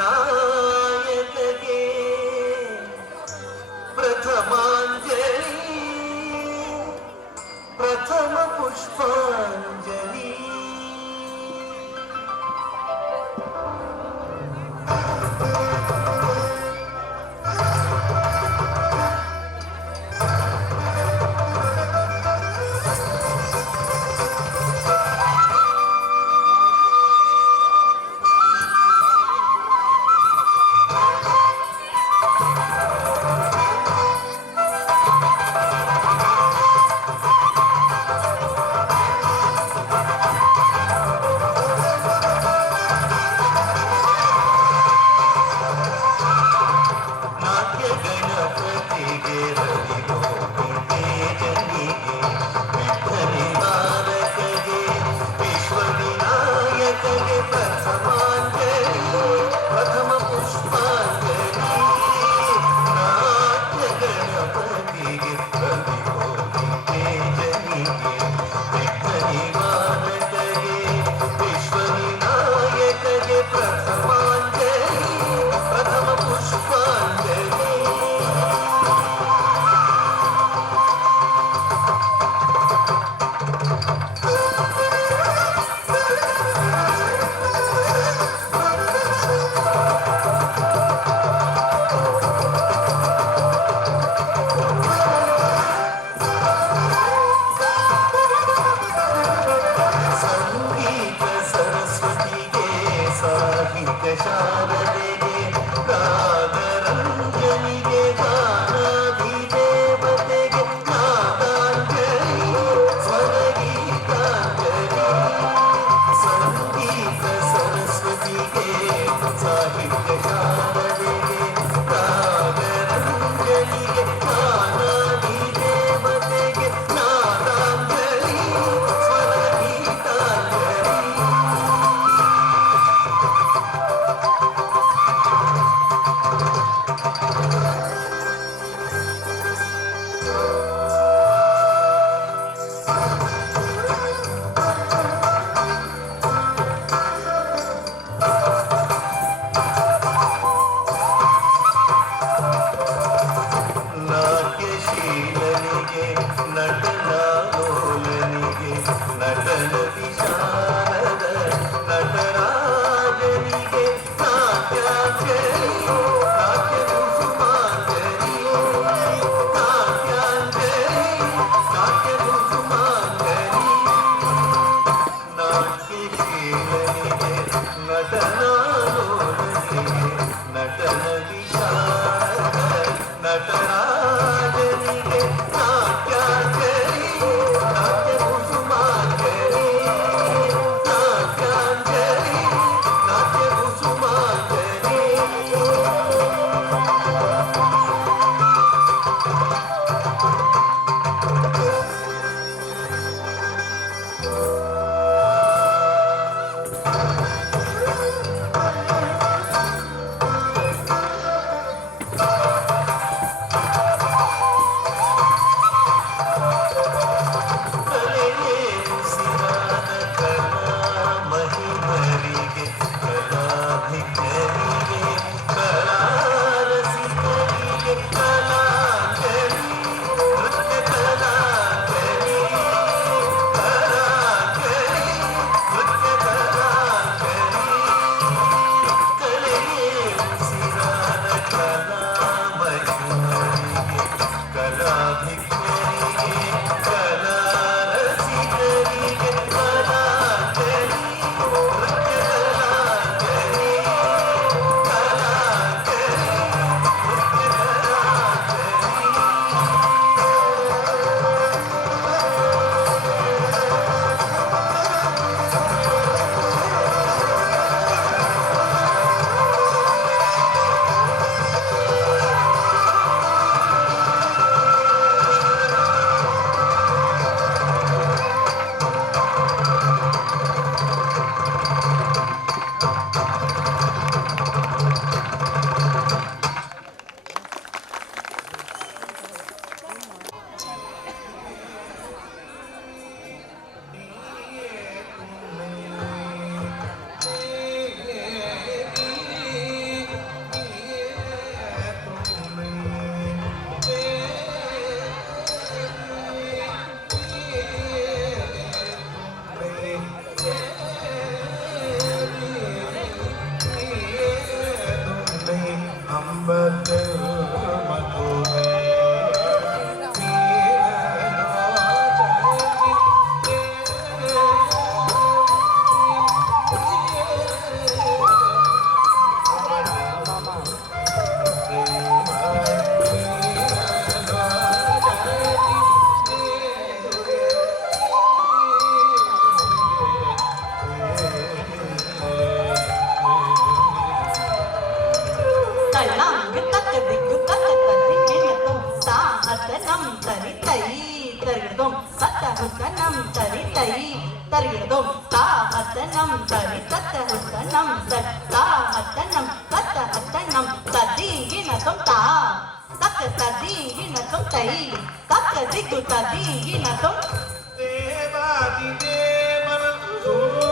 ವಿನಾಯಕಗೆ ಪ್ರಥಮಾಂಜಲಿ ಪ್ರಥಮ ಪುಷ್ಪಾಂಜಲಿ. தள்ளாங்கு தக்கதிக்கு தக்கத்ததி கிணத்தும் சாகத்தனம் தரித்தை தருகிறதும் தத்தகுத்தனம் தரித்தை தருகிறதும் தாகத்தனம் தரி தத்தகுத்தனம் தாகத்தனம் தத்தகத்தனம் ததி இனத்தும் தா தக்க ததி இனத்தும் தை தக்க திக்கு ததி இனத்தும் தேவாதி தேவன் சுந்தரோ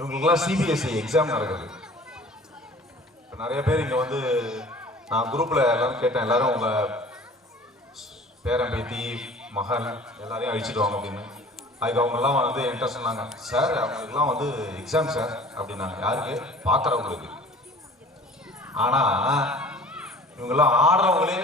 இவங்களுக்குலாம் சிபிஎஸ்சி எக்ஸாம் நடக்குது. இப்போ நிறைய பேர் இங்கே வந்து நான் குரூப்பில் எல்லாரும் கேட்டேன், எல்லாரும் உங்கள் பேரன் பேத்தி மகன் எல்லாரையும் அழிச்சிட்டு வாங்க அப்படின்னு. அதுக்கு அவங்கெல்லாம் வந்து என்கிட்ட சொன்னாங்க, சார் அவங்களுக்குலாம் வந்து எக்ஸாம் சார் அப்படின்னாங்க. யாருக்கு? பார்க்குறவங்களுக்கு. ஆனால் இவங்கெல்லாம் ஆடுறவங்களே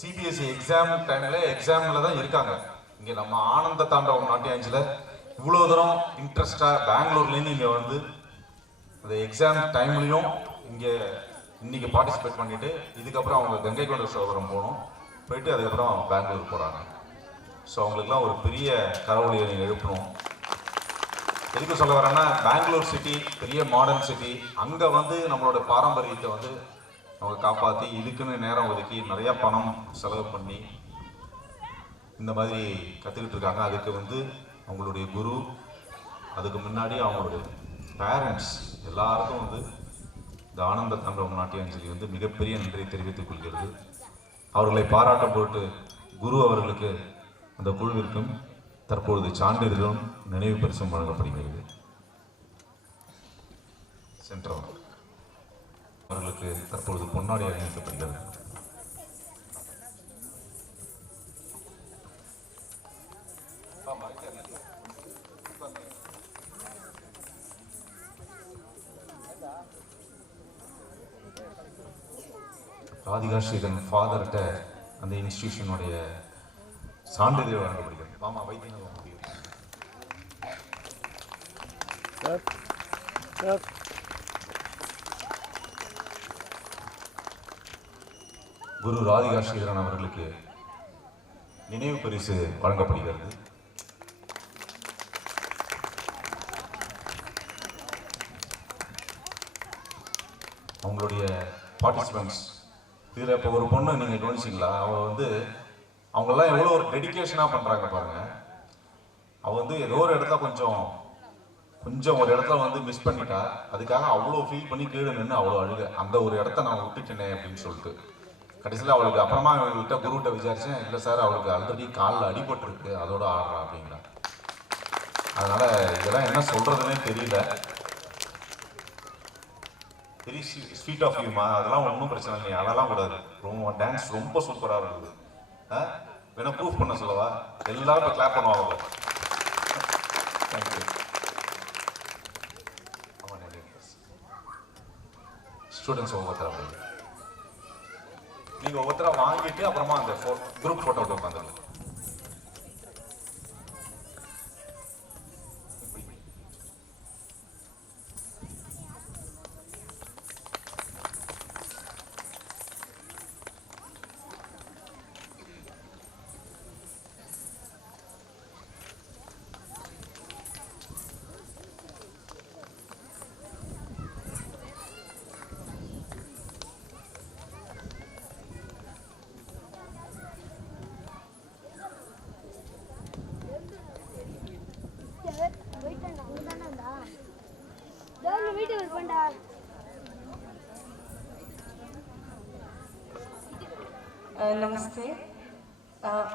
சிபிஎஸ்சி எக்ஸாம் டைமில் எக்ஸாமில் தான் இருக்காங்க. இங்கே நம்ம ஆனந்த தாண்டவம் நாட்டியாஞ்சில் இவ்வளோ தூரம் இன்ட்ரெஸ்டாக பெங்களூர்லேருந்து இங்கே வந்து அந்த எக்ஸாம் டைம்லையும் இங்கே இன்றைக்கி பார்ட்டிசிபேட் பண்ணிவிட்டு இதுக்கப்புறம் அவங்க கங்கை கொண்ட சோதரம் போகணும், போயிட்டு அதுக்கப்புறம் பெங்களூர் போகிறாங்க. ஸோ அவங்களுக்குலாம் ஒரு பெரிய கரவொலியை எழுப்பணும். எதுக்கு சொல்ல வரேன்னா, பெங்களூர் சிட்டி பெரிய மாடர்ன் சிட்டி, அங்கே வந்து நம்மளோட பாரம்பரியத்தை வந்து அவங்க காப்பாற்றி இதுக்குன்னு நேரம் ஒதுக்கி நிறையா பணம் செலவு பண்ணி இந்த மாதிரி கற்றுக்கிட்டு இருக்காங்க. அதுக்கு வந்து அவங்களுடைய குரு, அதுக்கு முன்னாடி அவங்களுடைய பேரண்ட்ஸ் எல்லாருக்கும் வந்து இந்த ஆனந்த தாண்டவம் நாட்டியாஞ்சலி வந்து மிகப்பெரிய நன்றியை தெரிவித்துக் கொள்கிறது. அவர்களை பாராட்டம் போட்டு குரு அவர்களுக்கு அந்த குழுவிற்கும் தற்பொழுது சான்றிதழும் நினைவு பரிசும் வழங்கப்படுகிறது. சென்றவர் அவர்களுக்கு தற்பொழுது பொன்னாடி அணிவிக்கப்படுகிறது. ராதிகா ஸ்ரீதன் ஃபாதர்கிட்ட அந்த இன்ஸ்டிடியூஷனுடைய சான்றிதழ் வழங்கப்படுகிறது. மாமா வைத்தியம் குரு ராதிகா ஸ்ரீதரன் அவர்களுக்கு நினைவு பரிசு வழங்கப்படுகிறது. அவங்களுடைய பார்ட்டிசிபெண்ட்ஸ். இதில் இப்போ ஒரு பொண்ணு நீங்கள் கவனிச்சிங்களா? அவள் வந்து அவங்கெல்லாம் எவ்வளோ ஒரு டெடிக்கேஷனாக பண்ணுறாங்க பாருங்கள். அவள் வந்து ஏதோ ஒரு இடத்துல கொஞ்சம் ஒரு இடத்துல வந்து மிஸ் பண்ணிட்டா, அதுக்காக அவ்வளோ ஃபீல் பண்ணி கீழே நின்று அவ்வளோ அழுக. அந்த ஒரு இடத்த நான் விட்டுட்டேனே அப்படின்னு சொல்லிட்டு கடைசியில் அவளுக்கு அப்புறமா இவங்ககிட்ட குருகிட்ட விசாரிச்சேன். இல்லை சார், அவளுக்கு ஆல்ரெடி காலில் அடிபட்டுருக்கு, அதோட ஆடுறா அப்படிங்கிறா. அதனால இதெல்லாம் என்ன சொல்றதுன்னே தெரியல. வெரி ஸ்வீட் ஆஃப் யூமா, அதெல்லாம் ஒன்றும் பிரச்சனை இல்லை, அதெல்லாம் கூடாது. ரொம்ப டான்ஸ் ரொம்ப சூப்பராக இருக்குது. வேணா ப்ரூஃப் பண்ண சொல்லவா? எல்லாரும் இப்போ கிளாப் பண்ணுவாங்க. தேங்க்யூ. ஸ்டூடெண்ட்ஸ் ஒவ்வொருத்தர நீங்கள் ஒவ்வொருத்தர வாங்கிட்டு அப்புறமா அந்த குரூப் ஃபோட்டோவில் உட்காந்துருங்க. நமஸ்தே.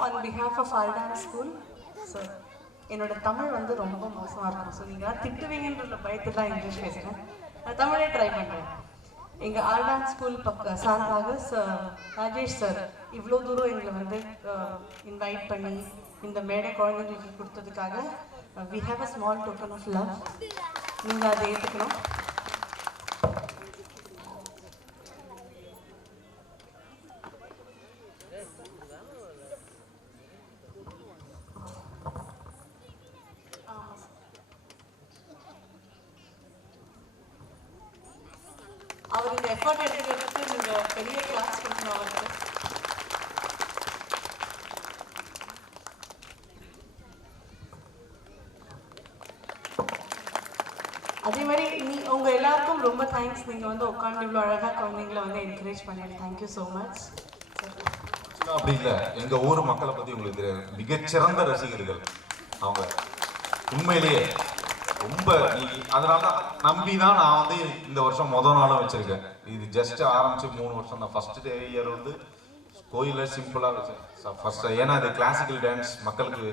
On behalf of all dance school sir, என்னோட தமிழ் வந்து ரொம்ப மோசமாக இருக்கும். ஸோ நீங்கள் திட்டுவீங்கன்ற பயத்தில் தான் இங்கிலீஷ் பேசுகிறேன். நான் தமிழே ட்ரை பண்ணுறேன். எங்கள் ஆல் டான்ஸ் ஸ்கூல் சார்பாக ராஜேஷ் சார் இவ்வளோ தூரம் எங்களை வந்து இன்வைட் பண்ணி இந்த மேடை குழந்தைங்களுக்கு கொடுத்ததுக்காக we have a small token of love. நீங்கள் அதை ஏற்றுக்கணும். அவர் இந்த எஃபர்ட் எடுத்துக்கிறதுக்கு நீங்கள் பெரிய கிளாஸ் கொடுக்கணும் அவருக்கு. அதே மாதிரி உங்கள் எல்லாருக்கும் ரொம்ப தேங்க்ஸ். நீங்கள் வந்து உட்காந்து இவ்வளோ அழகாக குழந்தைங்களை வந்து என்கரேஜ் பண்ணிடு. Thank you so much. அப்படி இல்லை, எங்கள் ஊர் மக்களை பற்றி உங்களுக்கு தெரியாது. மிகச்சிறந்த ரசிகர்கள் அவங்க, உண்மையிலேயே ரொம்ப. அதனால நம்பி தான் நான் வந்து இந்த வருஷம் முதல் நாளும் வச்சிருக்கேன். இது ஜஸ்ட் ஆரம்பிச்சு 3 வருஷம் தான். ஃபர்ஸ்ட் இயர் வந்து கோயிலில் சிம்பிளாக வச்சேன் ஃபர்ஸ்ட். ஏன்னா இது கிளாசிக்கல் டான்ஸ் மக்களுக்கு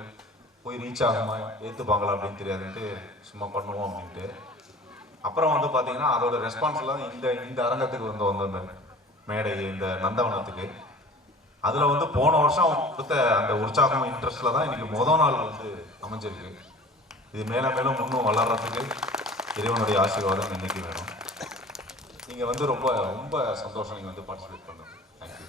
போய் ரீச் ஆகுமா, ஏற்றுப்பாங்களா அப்படின்னு தெரியாதுன்ட்டு சும்மா பண்ணுவோம் அப்படின்ட்டு. அப்புறம் வந்து பார்த்தீங்கன்னா அதோட ரெஸ்பான்ஸ் எல்லாம் இந்த அரங்கத்துக்கு வந்த மேடை, இந்த நந்தவனத்துக்கு, அதில் வந்து போன வருஷம் கொடுத்த அந்த உற்சாகம் இன்ட்ரெஸ்டில் தான் இன்னைக்கு முதல் நாள் வந்து அமைஞ்சிருக்கு. இது மேலும் மேலும் இன்னும் வளர்றதுக்கு இறைவனுடைய ஆசீர்வாதம் இன்னைக்கு வேணும். நீங்கள் வந்து ரொம்ப ரொம்ப சந்தோஷம் நீங்கள் வந்து பார்ட்டிசிபேட் பண்ணுங்க. தேங்க்யூ.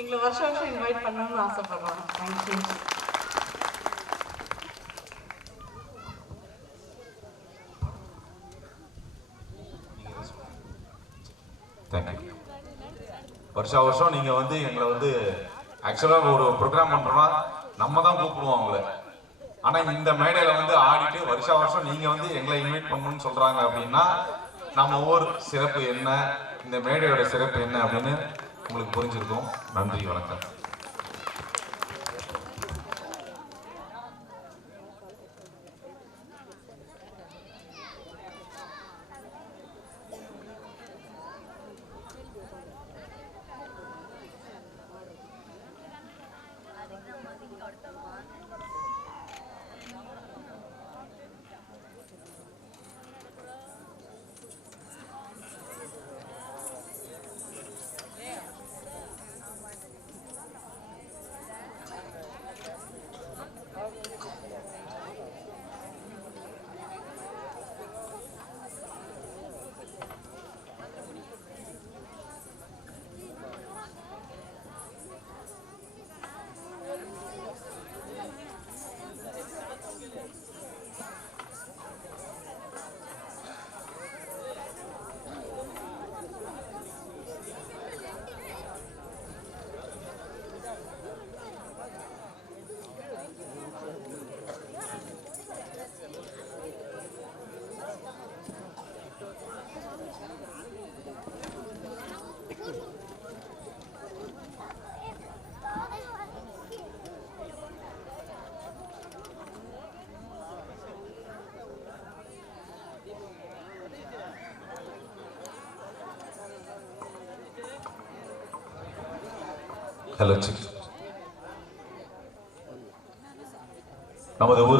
எங்களை வருஷம் இன்வைட் பண்ணணும்னு ஆசைப்படுறோம். தேங்க்யூ. தேங்க்யூ. வருஷம் நீங்கள் வந்து எங்களை வந்து ஆக்சுவலாக ஒரு ப்ரோக்ராம் பண்ணுறோன்னா நம்ம தான் கூப்பிடுவோம் அவங்கள. ஆனால் இந்த மேடையில் வந்து ஆடிட்டு வருஷம் நீங்கள் வந்து எங்களை இன்வைட் பண்ணணும்னு சொல்கிறாங்க அப்படின்னா நம்ம ஊர் சிறப்பு என்ன, இந்த மேடையோட சிறப்பு என்ன அப்படின்னு உங்களுக்கு புரிஞ்சிருக்கும். நன்றி, வணக்கம். ஹலோ சிக் நமது ஊருக்கு